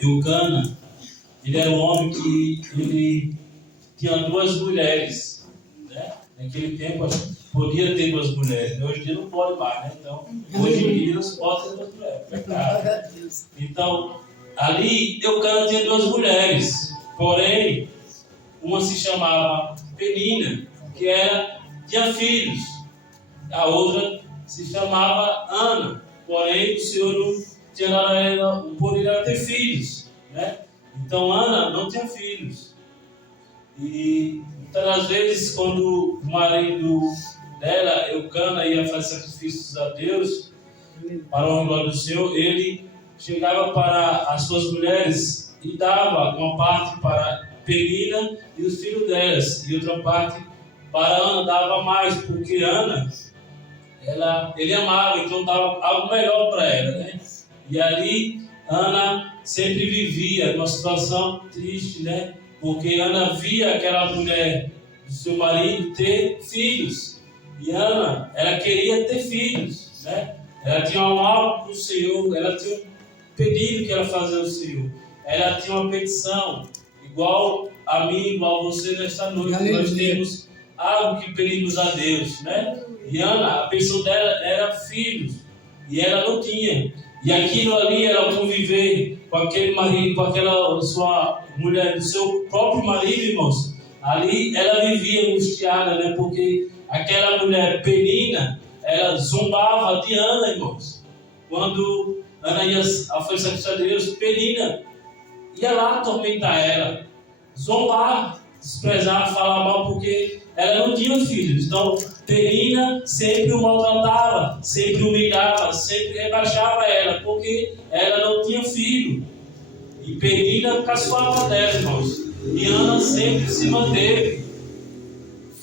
Eucana, ele era um homem que ele tinha duas mulheres, né? Naquele tempo podia ter duas mulheres, hoje em dia não pode mais, né? Então, hoje em dia não se pode ter duas mulheres. Então, ali Eucana tinha duas mulheres, porém, uma se chamava Penina, que tinha filhos, a outra se chamava Ana, porém o Senhor não tinha dado a ela o poder de ter filhos, né? Então Ana não tinha filhos. E muitas das vezes, quando o marido dela, Eucana, ia fazer sacrifícios a Deus, para a honra do Senhor, ele chegava para as suas mulheres e dava uma parte para Penina e os filhos delas, e outra parte para Ana, dava mais, porque Ana, ele amava, então dava algo melhor para ela, né? E ali, Ana sempre vivia numa situação triste, né? Porque Ana via aquela mulher do seu marido ter filhos. E Ana, ela queria ter filhos, né? Ela tinha um algo para o Senhor, ela tinha um pedido que ela fazia ao Senhor. Ela tinha uma petição, igual a mim, igual a você nesta noite. Aleluia. Nós temos algo que pedimos a Deus, né? E Ana, a petição dela era filhos, e ela não tinha. E aquilo ali era conviver com aquele marido, com aquela sua mulher, do seu próprio marido, irmãos. Ali ela vivia angustiada, né? Porque aquela mulher Penina, ela zombava de Ana, irmãos. Quando Ana ia oferecer a Deus, Penina ia lá atormentar ela, zombar, desprezar, falar mal, porque ela não tinha filhos. Então, Penina sempre o maltratava, sempre humilhava, sempre rebaixava ela, porque ela não tinha filho. E Penina caçoava dela, irmãos. E Ana sempre se manteve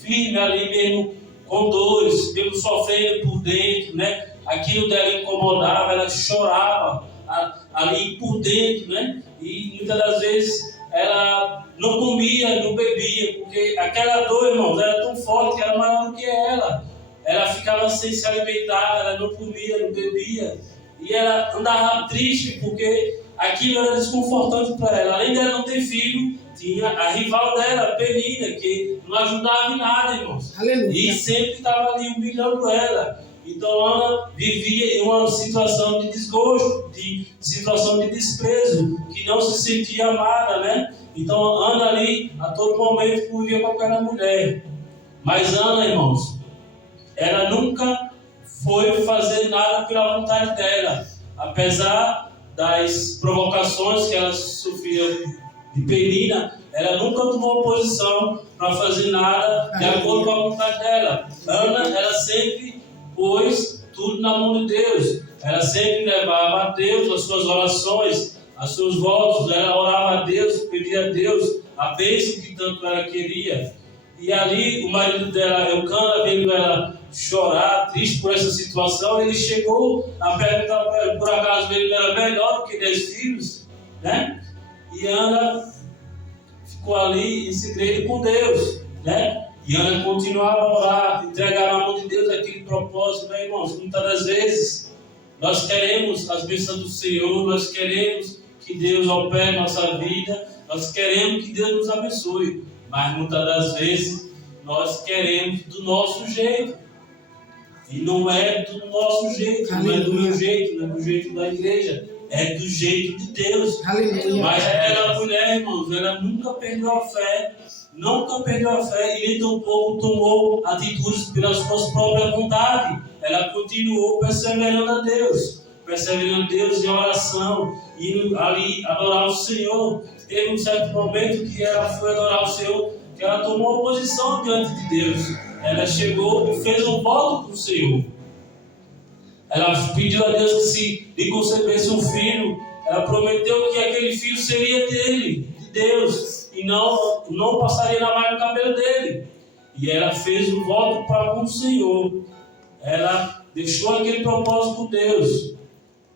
firme ali mesmo, com dores, mesmo sofrendo por dentro, né? Aquilo dela incomodava, ela chorava ali por dentro, né? E muitas das vezes ela não comia, não bebia, porque aquela dor, irmãos, era tão forte que era maior do que ela. Ela ficava sem se alimentar, ela não comia, não bebia. E ela andava triste, porque aquilo era desconfortante para ela. Além dela não ter filho, tinha a rival dela, a Penina, que não ajudava em nada, irmãos. Aleluia. E sempre estava ali humilhando ela. Então Ana vivia em uma situação de desgosto, de situação de desprezo, que não se sentia amada, né? Então Ana ali, a todo momento, convivia com aquela mulher. Mas Ana, irmãos, ela nunca foi fazer nada pela vontade dela. Apesar das provocações que ela sofria de Penina, ela nunca tomou posição para fazer nada de acordo com a vontade dela. Ana, ela sempre pôs tudo na mão de Deus. Ela sempre levava a Deus as suas orações, os seus votos. Ela orava a Deus, pedia a Deus a bênção que tanto ela queria. E ali o marido dela, Eucana, vendo ela chorar, triste por essa situação, ele chegou a perguntar para ela, por acaso ele era melhor do que 10 filhos, né? E Ana ficou ali em segredo com Deus, né? E Ana continuava a orar, entregar na mão de Deus aquele propósito, né, irmãos? Muitas das vezes nós queremos as bênçãos do Senhor, nós queremos que Deus opere nossa vida, nós queremos que Deus nos abençoe, mas muitas das vezes nós queremos do nosso jeito. E não é do nosso jeito, não é do meu jeito, não é do jeito da igreja, é do jeito de Deus. Aleluia. Mas aquela mulher, irmãos, ela nunca perdeu a fé e nem tampouco tomou atitudes pela sua própria vontade. Ela continuou perseverando a Deus em oração, indo ali adorar o Senhor. Teve um certo momento que ela foi adorar o Senhor, que ela tomou posição diante de Deus. Ela chegou e fez um voto com o Senhor. Ela pediu a Deus que se lhe concebesse um filho, ela prometeu que aquele filho seria dele, de Deus, e não passaria na mais no cabelo dele. E ela fez um voto para com o Senhor. Ela deixou aquele propósito com Deus.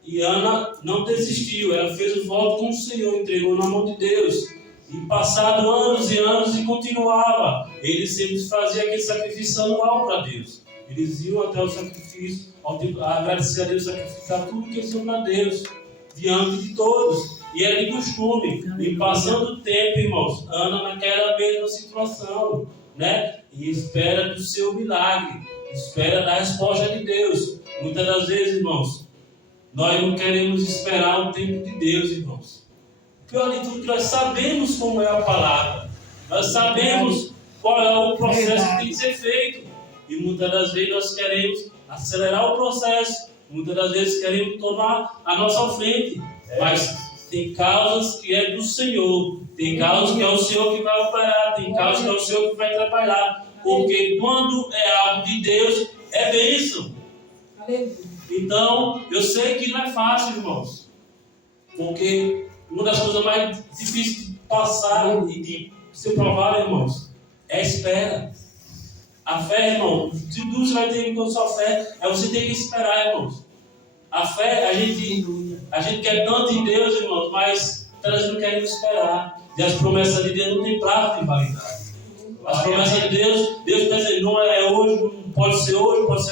E Ana não desistiu, ela fez o voto com o Senhor, entregou na mão de Deus. E passado anos e anos e continuava. Eles sempre faziam aquele sacrifício anual para Deus. Eles iam até o sacrifício, agradecer a Deus, sacrificar tudo que eles iam para Deus, diante de todos. E era de costume. E passando o tempo, irmãos, Ana naquela mesma situação, né? E espera do seu milagre, espera da resposta de Deus. Muitas das vezes, irmãos, nós não queremos esperar o tempo de Deus, irmãos. Pior de tudo, nós sabemos como é a palavra, nós sabemos qual é o processo que tem que ser feito. E muitas das vezes nós queremos acelerar o processo, muitas das vezes queremos tomar a nossa frente. Mas tem causas que é do Senhor, tem causas que é o Senhor que vai operar, tem causas que é o Senhor que vai trabalhar. Porque quando é algo de Deus, é bênção. Então, eu sei que não é fácil, irmãos. Porque uma das coisas mais difíceis de passar e de ser provado, irmãos, é a espera. A fé, irmão, se tudo você vai ter com a sua fé, é você ter que esperar, irmãos. A fé, a gente quer tanto em Deus, irmãos, mas nós não queremos esperar. E as promessas de Deus não tem prazo de validade. As promessas de Deus está dizendo, não é hoje, pode ser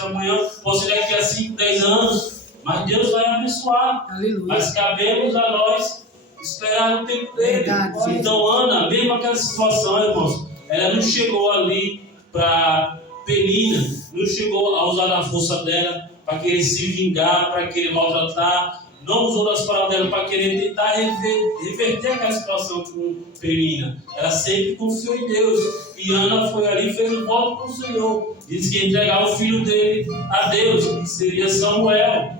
amanhã, pode ser daqui a 5, 10 anos, mas Deus vai abençoar. Aleluia. Mas cabemos a nós esperar no tempo dele. Verdade. Então, Ana, mesmo aquela situação, irmãos, ela não chegou ali para Penina, não chegou a usar a força dela para querer se vingar, para querer maltratar, não usou das palavras dela para querer tentar reverter aquela situação com Penina. Ela sempre confiou em Deus. E Ana foi ali e fez um voto com o Senhor. Disse que ia entregar o filho dele a Deus, que seria Samuel.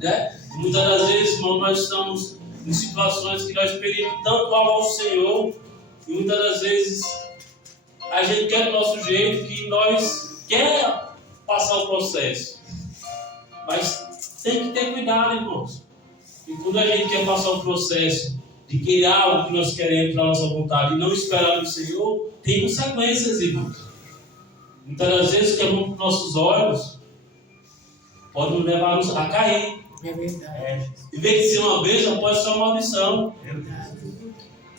Né? E muitas das vezes, irmão, nós estamos em situações que nós pedimos tanto algo ao Senhor, e muitas das vezes a gente quer do nosso jeito, que nós quer passar o processo. Mas tem que ter cuidado, irmãos. E quando a gente quer passar o processo de querer algo que nós queremos para a nossa vontade e não esperar no Senhor, tem consequências, irmãos. Muitas das vezes, que é bom para os nossos olhos, pode nos levar a cair. É verdade. Em vez de ser uma bênção, pode ser uma maldição. É verdade.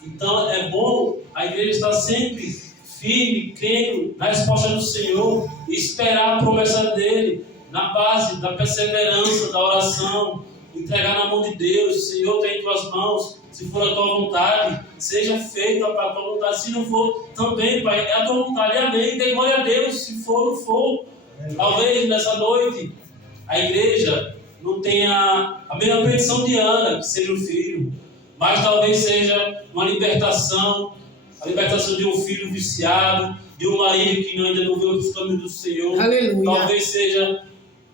Então, é bom a igreja estar sempre firme, crendo na resposta do Senhor e esperar a promessa dele, na base da perseverança, da oração, entregar na mão de Deus. Senhor, tem em tuas mãos, se for a tua vontade, seja feita a tua vontade. Se não for, também, Pai, é a tua vontade. Amém. Dê glória a Deus, se for, não for. Talvez nessa noite a igreja não tenha a mesma petição de Ana, que seja o filho, mas talvez seja uma libertação, a libertação de um filho viciado, de um marido que ainda não viu os caminhos do Senhor. Aleluia. Talvez seja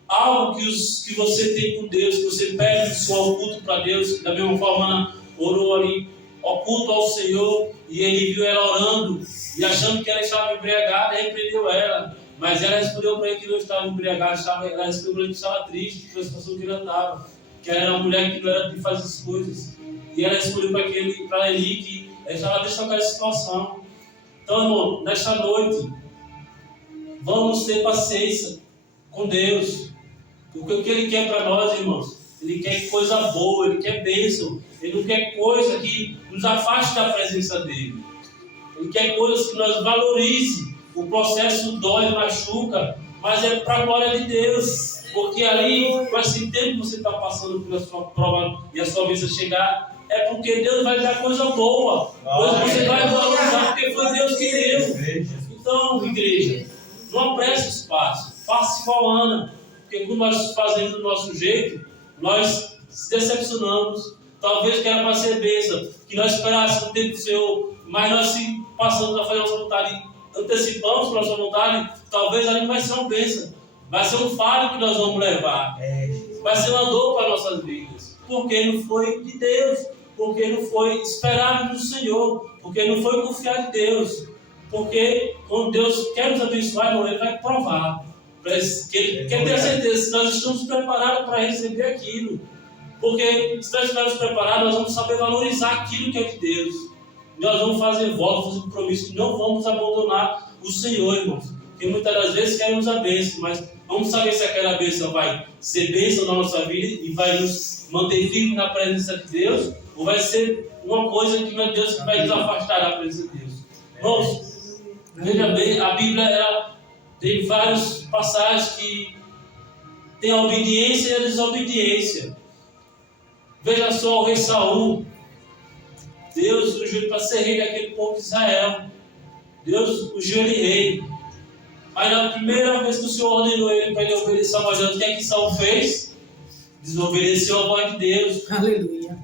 algo que você tem com Deus, que você pede seu oculto para Deus, que da mesma forma Ana orou ali, oculto ao Senhor, e ele viu ela orando, e achando que ela estava embriagada, repreendeu ela. Mas ela respondeu para ele que não estava embriagada, ela respondeu para ele que estava triste pela situação que ela estava, que ela era uma mulher que não era de fazer as coisas. E ela respondeu para ele que ela estava deixando aquela situação. Então, irmão, nesta noite, vamos ter paciência com Deus. Porque o que Ele quer para nós, irmãos, Ele quer coisa boa, Ele quer bênção. Ele não quer coisa que nos afaste da presença dEle. Ele quer coisas que nós valorizem. O processo dói, machuca, mas é para a glória de Deus. Porque ali, com esse tempo que você está passando pela sua prova e a sua bênção chegar, é porque Deus vai dar coisa boa. Coisa que você vai valorizar, porque foi Deus que deu. Então, igreja, não apresse espaço. Faça igual a Ana. Porque quando nós fazemos do nosso jeito, nós se decepcionamos. Talvez que era para ser bênção, que nós esperássemos o tempo do Senhor, mas nós se passamos a fazer a nossa vontade, antecipamos para a nossa vontade, talvez ali não vai ser uma bênção, vai ser um fardo que nós vamos levar, vai ser uma dor para nossas vidas, porque não foi de Deus, porque não foi esperado do Senhor, porque não foi confiar em Deus, porque quando Deus quer nos abençoar, irmão, Ele vai provar, que Ele quer ter certeza se nós estamos preparados para receber aquilo. Porque se nós estivermos preparados, nós vamos saber valorizar aquilo que é de Deus. Nós vamos fazer voto, fazer compromisso, que não vamos abandonar o Senhor, irmãos. Porque muitas das vezes queremos a bênção, mas vamos saber se aquela bênção vai ser bênção na nossa vida e vai nos manter firmes na presença de Deus, ou vai ser uma coisa que não é Deus que vai nos afastar da presença de Deus. Irmãos, veja bem, a Bíblia ela tem várias passagens que tem a obediência e a desobediência. Veja só o rei Saul, Deus ungiu ele para ser rei daquele povo de Israel. Deus ungiu ele rei. Mas na primeira vez que o Senhor ordenou ele para ele obedecer a voz de Deus, o que é que Saul fez? Desobedeceu a voz de Deus. Aleluia.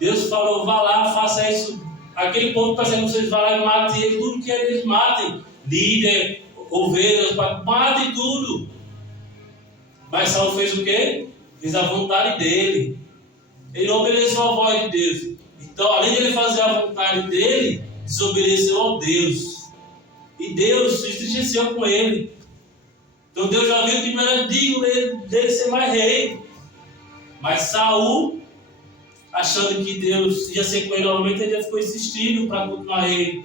Deus falou, vá lá, faça isso. Aquele povo que persegue vocês, vá lá e matem ele, tudo que eles matem. Líder, ovelhas, matem tudo. Mas Saul fez o quê? Fez a vontade dele. Ele não obedeceu a voz de Deus. Então, além de ele fazer a vontade dele, desobedeceu ao Deus. E Deus se entristeceu com ele. Então Deus já viu que não era digno dele ser mais rei. Mas Saul, achando que Deus ia ser com ele novamente, ele ficou insistindo para continuar rei.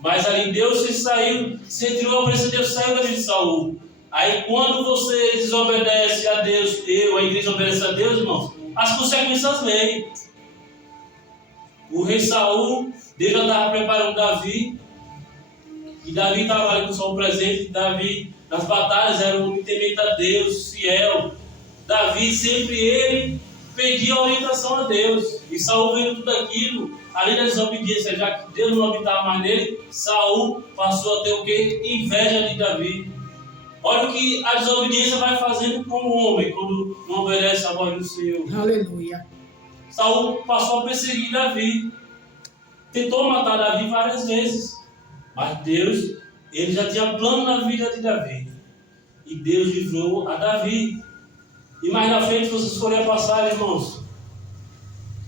Mas ali Deus se retirou, a presença de Deus saiu da vida de Saul. Aí quando você desobedece a Deus, a igreja obedece a Deus, irmãos, as consequências vêm. O rei Saul, Deus já estava preparando Davi. E Davi estava ali com o Saul presente. Davi, nas batalhas, era um homem temente a Deus, fiel. Davi, sempre ele pedia orientação a Deus. E Saul vendo tudo aquilo, além da desobediência, já que Deus não habitava mais nele, Saul passou a ter o quê? Inveja de Davi. Olha o que a desobediência vai fazendo com o homem, quando não obedece a voz do Senhor. Aleluia. Saul passou a perseguir Davi. Tentou matar Davi várias vezes. Mas Deus, ele já tinha plano na vida de Davi. E Deus livrou a Davi. E mais na frente, vocês forem a passar, irmãos.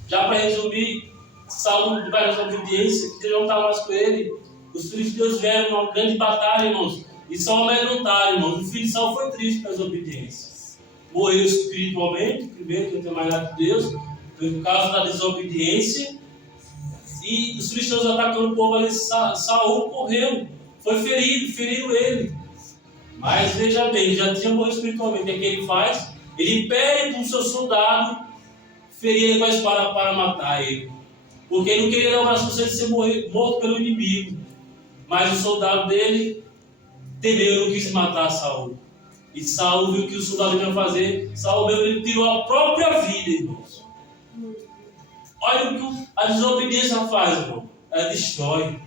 Já para resumir, Saul, debaixo da obediência, que Deus não estava mais com ele. Os filhos de Deus vieram numa grande batalha, irmãos. E Saul amedrontaram, irmãos. O filho de Saul foi triste com as obediências. Morreu espiritualmente, primeiro, que não tem mais nada de Deus, por causa da desobediência. E os cristãos atacando o povo ali, Saul correu, foi feriu ele. Mas veja bem, já tinha morrido espiritualmente. O que é que ele faz? Ele pede para o seu soldado ferir ele com a espada para matar ele. Porque ele não queria dar o braço de ser morto pelo inimigo. Mas o soldado dele temeu, não quis matar Saul. E Saul viu o que o soldado ia fazer. Saul mesmo, ele tirou a própria vida, irmãos. Olha o que a desobediência faz, irmão. Ela destrói.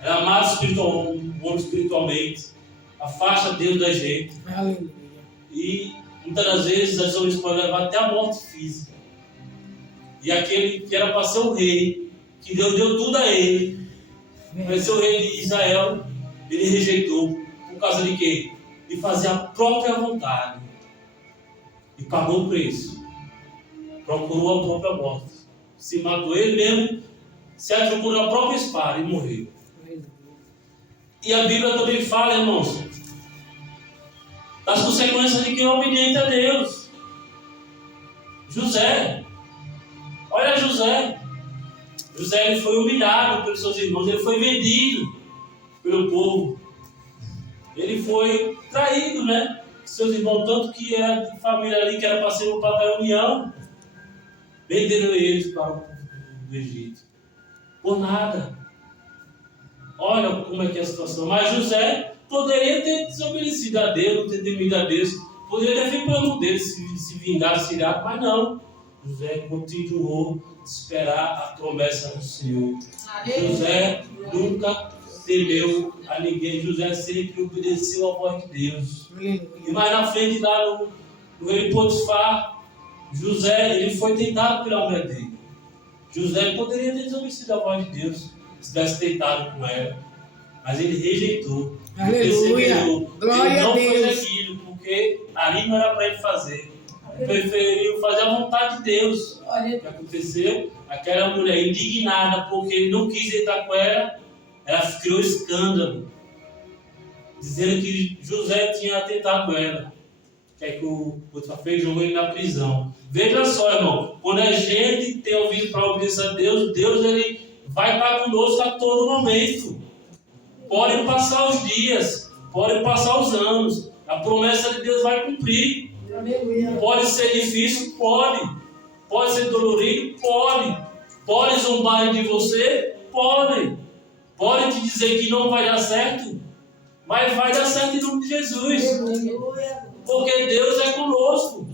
Ela mata o homem espiritualmente. Afasta Deus da gente. Aleluia. E muitas das vezes a desobediência pode levar até a morte física. E aquele que era para ser o rei, que Deus deu tudo a ele, para ser o rei de Israel, ele rejeitou. Por causa de quê? De fazer a própria vontade. E pagou o preço. Procurou a própria morte. Se matou ele mesmo, se atirou na própria espada e morreu. E a Bíblia também fala, irmãos, das consequências de quem é obediente a Deus. José. Olha José. José, ele foi humilhado pelos seus irmãos, ele foi vendido pelo povo. Ele foi traído, né? Seus irmãos, tanto que era de família ali, que era para ser o pai da união, venderam eles para o Egito. Por nada. Olha como é que é a situação. Mas José poderia ter desobedecido a Deus, ter temido a Deus. Poderia ter feito pelo amor dele, se vingar, se irar, mas não. José continuou a esperar a promessa do Senhor. José nunca temeu a ninguém. José sempre obedeceu a voz de Deus. E mais na frente, lá no rei Potifar, José, ele foi tentado pela mulher dele. José poderia ter desobedecido a voz de Deus, se tivesse tentado com ela, mas ele rejeitou. Aleluia! Glória ele não a Deus. fez aquilo, porque ali não era para ele fazer. Ele preferiu fazer a vontade de Deus. Olha o que aconteceu. Aquela mulher indignada porque ele não quis entrar com ela, ela criou escândalo, dizendo que José tinha tentado com ela. Que é que o Potifar fez? Jogou ele na prisão. Veja só, irmão, quando a gente tem ouvido para obedecer a Deus, Deus ele vai estar conosco a todo momento. Podem passar os dias, podem passar os anos, a promessa de Deus vai cumprir. Pode ser difícil? Pode. Pode ser dolorido? Pode. Pode zombar de você? Pode. Pode te dizer que não vai dar certo? Mas vai dar certo em nome de Jesus. Porque Deus é conosco.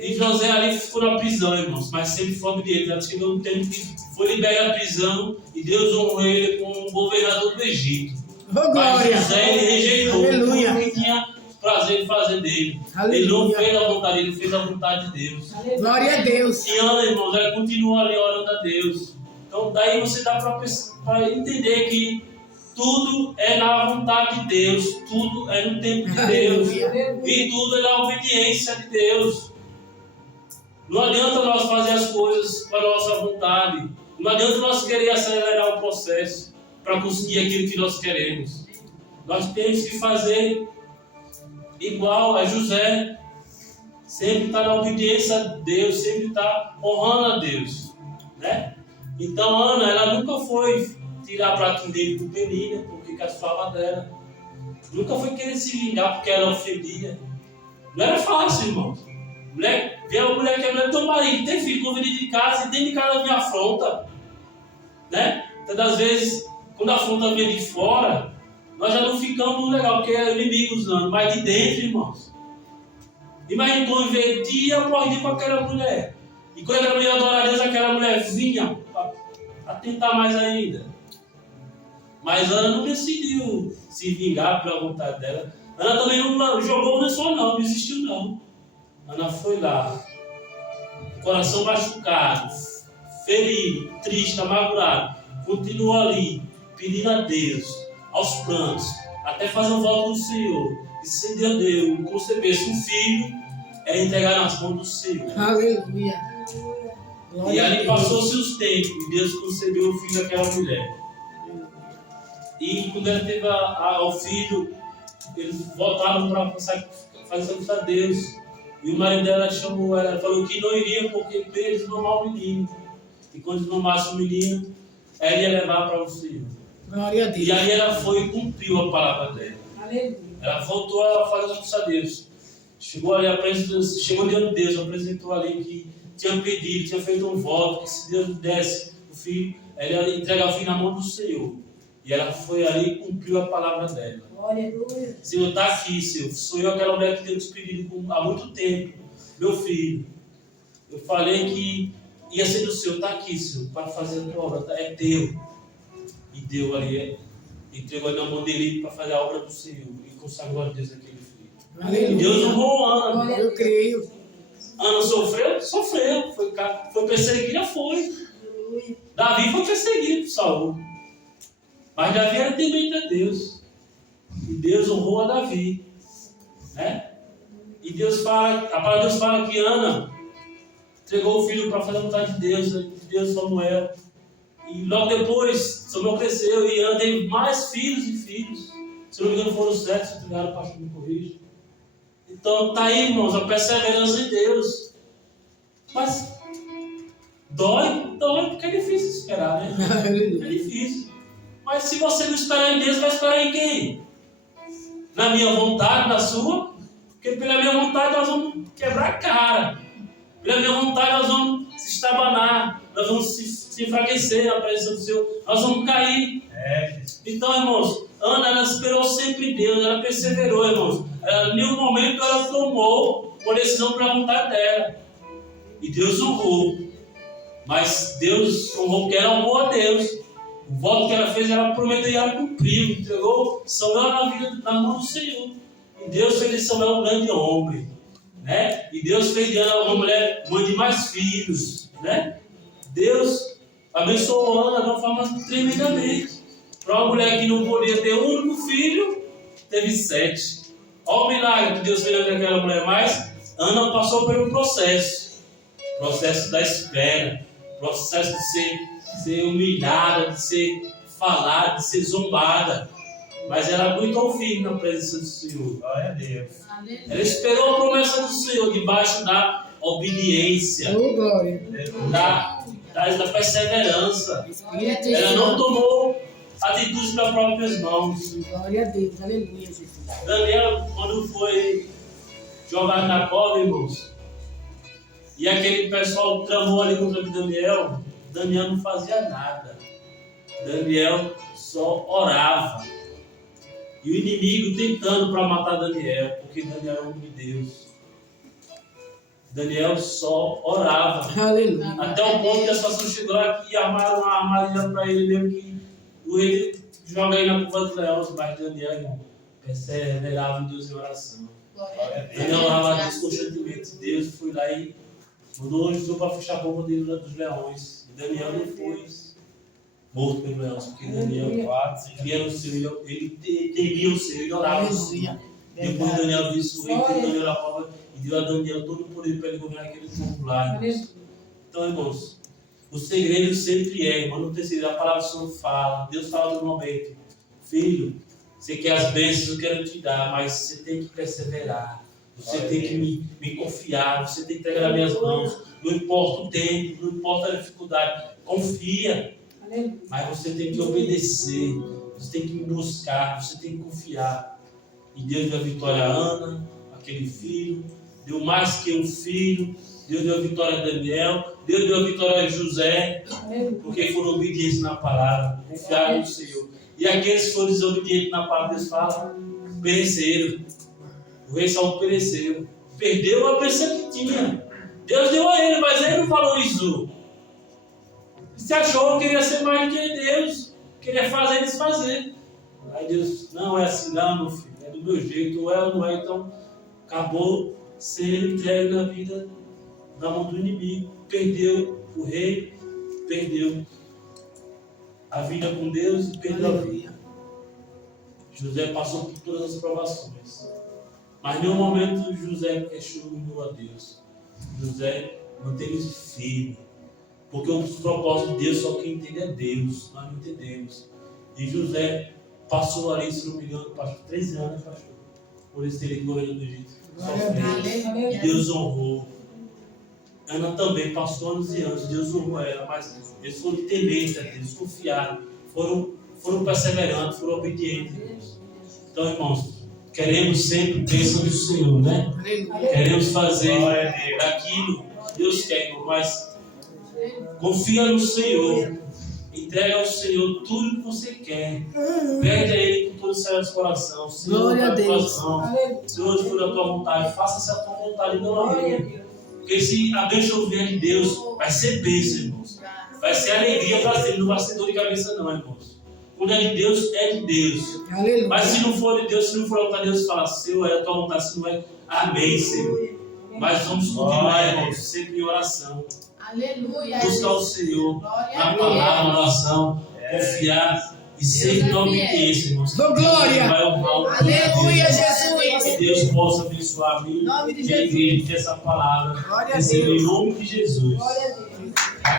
E José ali ficou na prisão, irmãos, mas sempre foi obediente. Já chegou um tempo que foi liberado da prisão e Deus honrou ele como governador do Egito. Oh, Mas glória. José ele rejeitou Aleluia. tudo que tinha prazer em fazer dele. Aleluia. Ele não fez a vontade dele, fez a vontade de Deus. Glória a Deus. E Ana, irmãos, ela continua ali orando a Deus. Então daí você dá para entender que tudo é na vontade de Deus, tudo é no tempo de Deus, e tudo é na obediência de Deus. Não adianta nós fazer as coisas para a nossa vontade, não adianta nós querer acelerar o processo para conseguir aquilo que nós queremos. Nós temos que fazer igual a José, sempre está na obediência a Deus, sempre está honrando a Deus, né? Então Ana, ela nunca foi tirar prato dele do Penina, porque caçoava dela. Nunca foi querer se vingar porque ela ofendia. Não era fácil, irmãos. Ver uma mulher que é mulher do teu marido, tem filho, convida de casa e dentro de casa vem afronta. Né? Tantas vezes, quando a afronta vem de fora, nós já não ficamos legal, porque é o inimigo usando, mas de dentro, irmãos. Imagina conviver dia após dia com aquela mulher. E quando aquela mulher adora a Deus, aquela mulher vinha para tentar mais ainda. Mas Ana não decidiu se vingar pela vontade dela. Ana também não jogou no sol, não desistiu não. Ana foi lá, coração machucado, ferido, triste, amargurado. Continuou ali, pedindo a Deus, aos prantos, até fazer um voto do Senhor. E se Deus deu, concebesse um filho, é entregar nas mãos do Senhor. Aleluia. E ali passou-se os tempos, e Deus concebeu o filho daquela mulher. E quando ela teve o filho, eles voltaram para fazer sacrifício a Deus. E o marido dela chamou ela, falou que não iria porque eles mamaram o menino. E quando eles mamassem o menino, ela ia levar para o Senhor. Glória a Deus. E aí ela foi e cumpriu a palavra dela. Aleluia. Ela voltou a fazer sacrifício a Deus. Chegou diante de Deus, apresentou ali que tinha pedido, tinha feito um voto, que se Deus desse o filho, ela ia entregar o filho na mão do Senhor. E ela foi ali e cumpriu a palavra dela. Aleluia. Senhor, está aqui, Senhor. Sou eu aquela mulher que tenho despedido há muito tempo. Meu filho. Eu falei que ia ser do Senhor. Está aqui, Senhor, para fazer a tua obra. É teu. E deu ali, entregou na mão dele para fazer a obra do Senhor. E consagrou a Deus aquele filho. Aleluia. E Deus honrou Ana. Eu creio. Ana sofreu? Sofreu. Foi perseguida? Foi. Davi foi perseguido por Saul. Mas Davi era temente a Deus. E Deus honrou a Davi. Né? E Deus fala, a palavra de Deus fala que Ana entregou o filho para fazer a vontade de Deus, Samuel. E logo depois, Samuel cresceu e Ana teve mais filhos e filhos. Se não me engano, foram 7, se entregaram, o pastor me corrija. Então, está aí, irmãos, a perseverança em Deus. Mas dói, porque é difícil esperar, né? É difícil. Mas se você não esperar em Deus, vai esperar em quem? Na minha vontade, na sua? Porque pela minha vontade nós vamos quebrar a cara. Pela minha vontade nós vamos se estabanar. Nós vamos se enfraquecer na presença do Senhor. Nós vamos cair. Então, irmãos, Ana, ela esperou sempre em Deus. Ela perseverou, irmãos. Em nenhum momento ela tomou uma decisão pela vontade dela. E Deus honrou. Mas Deus honrou porque ela honrou a Deus. O voto que ela fez, ela prometeu e ela cumpriu. Entregou Samuel na mão do Senhor. E Deus fez de Samuel um grande homem. Né? E Deus fez de Ana uma mulher, mãe de mais filhos. Né? Deus abençoou Ana de uma forma tremendamente. Para uma mulher que não podia ter um único filho, teve 7. Olha o milagre que Deus fez naquela mulher. Mas Ana passou pelo processo da espera, processo de ser humilhada, de ser falada, de ser zombada. Mas ela aguentou firme na presença do Senhor. Glória a Deus. Ela esperou a promessa do Senhor debaixo da obediência, da perseverança. Ela não tomou atitudes para próprias mãos. Glória a Deus, aleluia, Jesus. Daniel, quando foi jogado na cova, irmãos, e aquele pessoal tramou ali contra Daniel, Daniel não fazia nada. Daniel só orava. E o inimigo tentando para matar Daniel, porque Daniel era homem de Deus. Daniel só orava. Aleluia. Até o ponto que as pessoas chegou lá e armaram uma armadilha para ele, mesmo que o rei joga ele na curva dos leões, mas Daniel, irmão, perseverava em Deus em oração. Daniel orava a Deus constantemente. Deus foi lá e mandou o anjo para fechar a boca dele dos leões. E Daniel não foi morto pelos leões, porque Daniel via no Senhor, ele temia o Senhor e orava ao Senhor. Depois Daniel disse o rei que Daniel a prova e deu a Daniel todo o poder para ele governar aquele povo lá. Então, irmãos, o segredo sempre é, irmão, não tem segredo, a palavra do Senhor fala, Deus fala no momento. Filho, você quer as bênçãos, eu quero te dar, mas você tem que perseverar. Você tem que me confiar, você tem que entregar nas minhas mãos. Não importa o tempo, não importa a dificuldade. Confia. Mas você tem que obedecer. Você tem que me buscar, você tem que confiar. E Deus deu a vitória a Ana, aquele filho. Deu mais que um filho. Deus deu a vitória a Daniel. Deus deu a vitória a José. Porque foram obedientes na palavra. Confiaram no Senhor. E aqueles que foram desobedientes na palavra, Deus fala, pereceram. O rei Saul pereceu. Perdeu a bênção que tinha. Deus deu a ele, mas ele não valorizou. Se achou que queria ser mais do que Deus. Queria fazer e desfazer. Aí Deus, não é assim não, meu filho. É do meu jeito, ou é ou não é. Então, acabou sendo entregue na vida, na mão do inimigo. Perdeu o rei, perdeu a vida com Deus e perdeu a vida. José passou por todas as provações. Mas em nenhum momento José questionou a Deus. José manteve-se firme. Porque os propósitos de Deus, só quem entende é Deus. Nós não entendemos. E José passou ali, se não me engano, 13 anos, pastor. Por esse ter governo do Egito. Sofreu. E Deus honrou. Ana também passou anos e anos. Deus honrou ela. Mas eles foram tementes a Deus, confiaram. Foram perseverantes, foram obedientes. Então, irmãos, queremos sempre bênção do Senhor, né? Queremos fazer aquilo que Deus quer, irmão, mas confia no Senhor. Entrega ao Senhor tudo que você quer. Pede a Ele com todo o seu coração. Senhor, Glória a Deus. Senhor, se for a tua vontade, faça-se a tua vontade, não a minha. Porque se a bênção vier de Deus, vai ser bênção, irmãos. Vai ser alegria para você, não vai ser dor de cabeça, não, irmãos. Quando é de Deus, é de Deus. Aleluia. Mas se não for de Deus, se não for a vontade de Deus, fala, Senhor, é a tua vontade, se não é, amém, Senhor. Mas vamos continuar, irmãos, sempre em oração. Aleluia. Buscar o Senhor na palavra, na oração, confiar e sempre na obediência, irmãos. Glória. Vai honrar o Aleluia, Deus. Jesus. Que Deus possa abençoar a mim Nome de e a igreja, que essa palavra Glória a receba Deus. em nome de Jesus. Glória a Deus. A